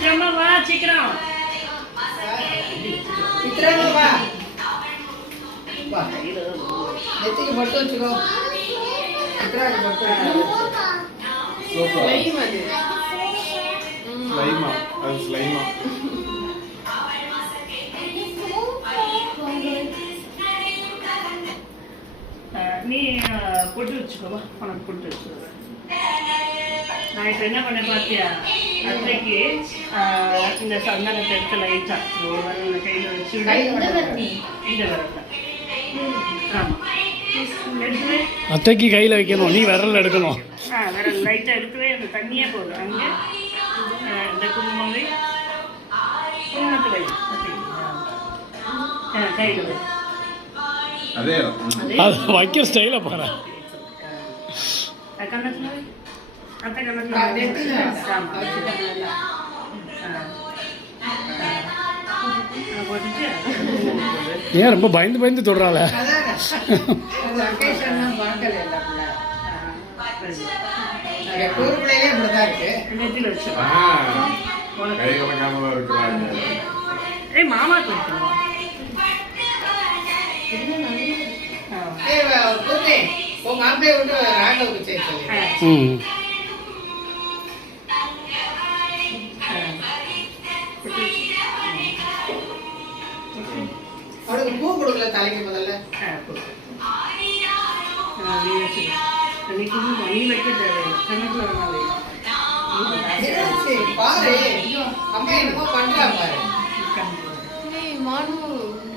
சித்திரமா வா சீக்கிரம். சித்திரமா வா. வா. நெத்திக்கு பொட்டு வச்சுக்கோ. சித்திராக்கு பொட்டு வச்சுக்கோ. ஸ்லைம் அது. ஸ்லைமா அது ஸ்லைமா. நீ பொட்டு வச்சுக்கோவா, உனக்கு பொட்டு வச்சுக்கோ. நான் இப்போ என்ன பண்ண பார்த்தியா, அன்றைக்கு இந்த சந்தனத்தை எடுத்து லைட்டாக ஒரு கையில் வச்சு இந்த வரத்தை. ஆமாம் எடுத்து அத்தைக்கு கையில் வைக்கணும், நீ விரல் எடுக்கணும். விரல் லைட்டாக எடுக்கவே அந்த தண்ணியே போதும். அங்கே இந்த குங்குமம் குங்குமத்தை வை கையில் வை. அதே அது வைக்கிற ஸ்டைலை பாரு. கண்ணத்துல அத்தை ஏன் ரொம்ப பயந்து பயந்து தொடுறாள? மாமா மாப்பிள்ளைய விட்டு ராகவுக்கு சேர்த்து அவனுக்கு பூ கொடுக்கல தலைக்கு முதல்ல. நீ வைக்க தேவையில்லை, கணக்குல பாரு அம்மா என்னமோ பண்றா பாரு.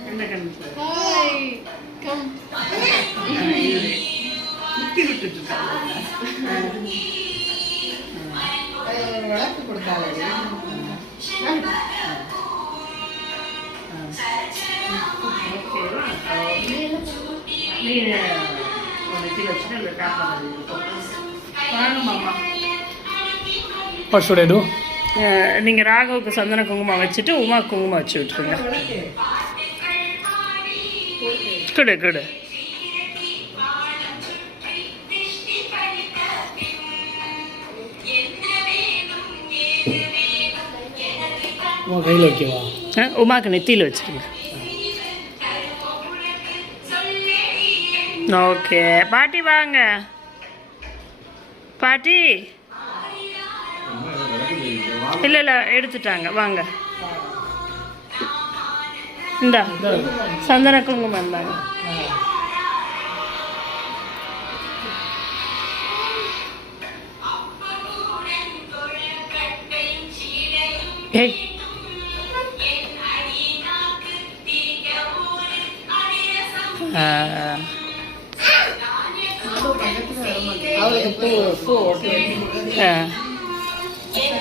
என்ன கணக்கு முத்தி விட்டுட்டு விளக்கு கொடுத்தாலே நீ நெத்தியில் வச்சுட்டு அந்த காப்பாடு வாங்கம்மா. ஃபர்ஸ்ட் நீங்கள் ராகவுக்கு சந்தன குங்குமம் வச்சுட்டு உமா குங்குமம் வச்சு விட்டுருங்க. கொடு கொடு. கையில் வைக்கவா? உமாக்கு நெத்தியில் வச்சுருங்க. ஓகே பாட்டி வாங்க. பாட்டி இல்லை இல்லை எடுத்துட்டாங்க, வாங்க. இந்தா சந்தன குங்குமம் இருந்தாங்க. ஏய்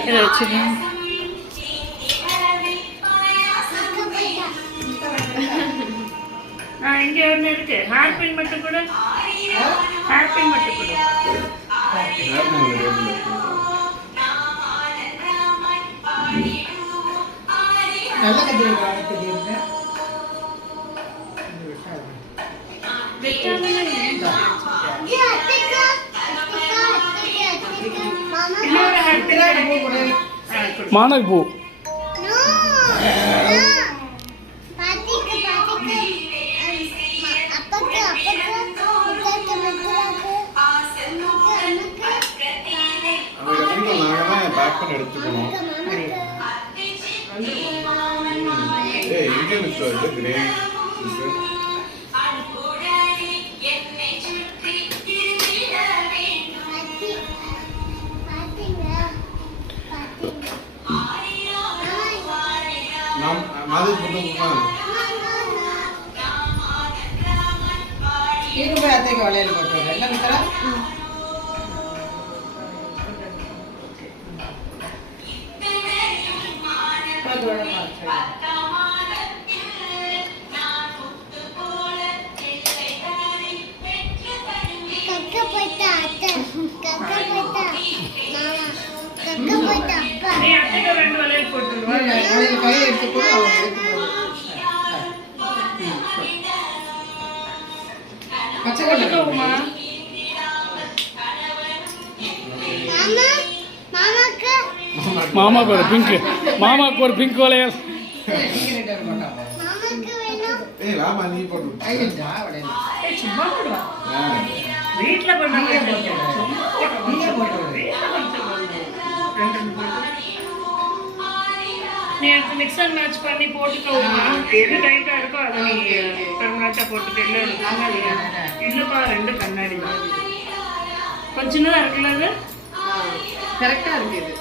இதை வச்சுக்கோங்க. இங்கே ஒன்று இருக்கு, ஹேர் பின் மட்டும் கூட, ஹேர் பின் மட்டும் கூட. நல்ல கதிரை காலத்துக்கு மானக் பூ. எடுத்துக்கணும். அத்தைக்கு வளையல் போட்டு என்ன மித்திரா? கை எடுத்து மாமா பேர் பிங்க் மாமாவுக்கு ஒரு பிங்க் வளையல். நீங்க ரெண்டு பேரும் போட்டாங்க. ஏய் ராமா நீ போட்டு விடு. ஐயா, வளையல். ஏய், சும்மா போடுவா. ஆ. வீட்ல பண்ணாங்க. நீயே போட்டு விடு. நீ எனக்கு மிக்ஸ் அண்ட் மேட்ச் பண்ணி போட்டுக்கோமா. எது டைட்டா இருக்கோ அதை நீ பெருமாச்சா போட்டுட்டு இல்லை இல்லப்பா 2 கண்ணாடி தான். கொஞ்சம் சின்னதா இருக்குல்ல அது? கரெக்டா இருக்கு இது.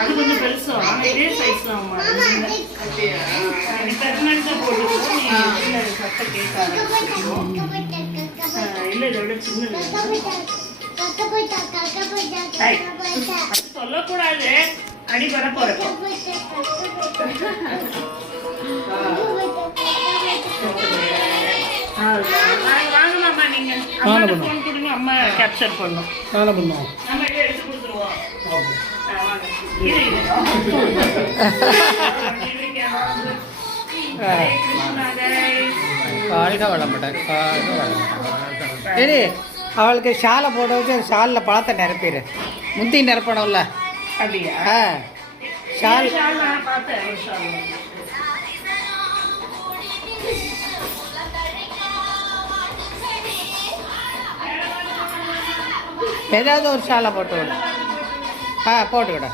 அது கொஞ்சம் பெருசா இதே சைஸ் தான் நீ கண்ணாடி போட்டுக்கோ. நீ இல்லை சட்டை கேட்காது. இல்லை இதை விட சின்னது சொல்லக்கூடாது. அடி வர போறோம். வாங்கலாமா நீங்க? அம்மா ஃபோன் கொடுங்க, அம்மா கேப்சர் பண்ணும். என்ன பண்ணுவோம்? நம்ம இதை எடுத்து கொடுத்துருவோம். வாங்க. வாழ்க வளமுடன், வாழ்க வளமுடன். சரி, அவளுக்கு ஷாலை போட வச்சு ஷாலில் பழத்தை நிரப்பிடு. முந்தி நிரப்பணும்ல. அப்படியா? ஷால் நான் பார்த்தேன் ஒரு ஷால். ஏதாவது ஒரு ஷாலை போட்டு விடு. போட்டு விட.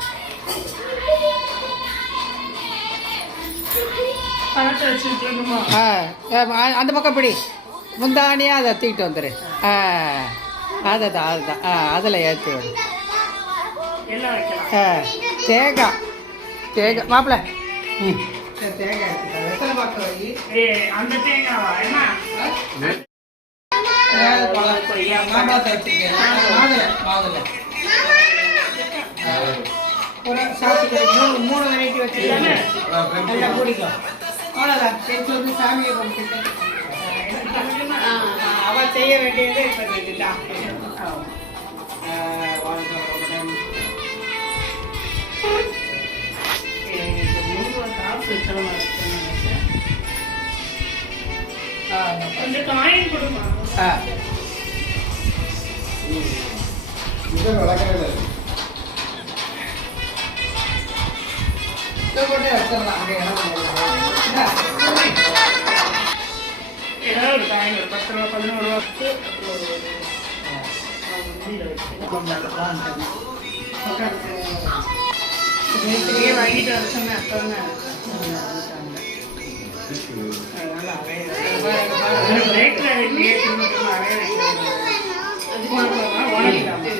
பழத்தை வச்சுருக்கணுமா? அந்த பக்கம் பிடி. முந்தானியாக அதை தூக்கிட்டு வந்துடு. அதுதான் அதுதான். அதில் ஏற்றி விடு. எல்லாம் வைக்கலாம். தேங்காய் மாப்பிள்ள. தேங்காய் அந்த தேங்காவா? என்ன மூணு வெரைட்டி வச்சுருக்காங்க. நல்லா பிடிக்கும். அவ்வளோதான். சேர்த்து வந்து சாமியை கும்பிட்டு அவள் செய்ய வேண்டியது இப்போ செஞ்சுட்டான். கொஞ்சம் காயின் கொடுமா. இது வளர்க்கறது போட்டு வச்சிடலாம். ஏதாவது ஒரு காயின் ஒரு 10 ரூபா 11 ரூபாய்க்கு வாங்கிட்டு வர சொன்னேன். அப்போ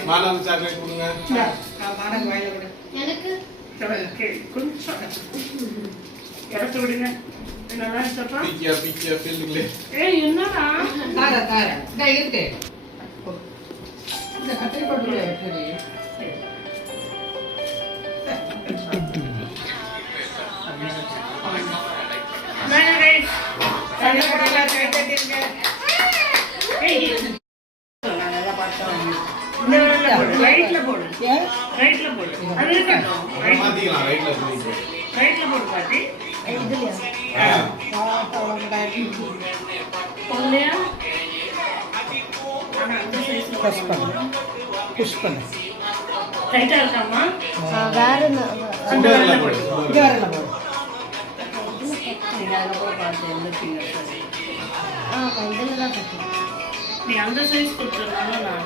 மானம் சாக்லேட் கொடுங்க. கொஞ்சம் இறக்க விடுங்க. நல்லா இருக்கப்பா. பிக்கியா பில்லுங்களே. ஏய் என்னடா இருக்கு. இந்த கத்திரி போட்டு எப்படி ரைட்ல போடு. அது இருக்கட்டும். மாத்திக்கலாம் ரைட்ல போய். ரைட்ல போடு பாட்டி. போடலையா? புஷ் பண்ணு. ரைட்டா இருக்காமா? அந்த வரல போடு. இது வரல போடு. நீங்க அதில் கூட பார்த்து எந்த ஃபிங்கர் நீ அந்த சைஸ் கொடுத்துருந்தாலும் நான்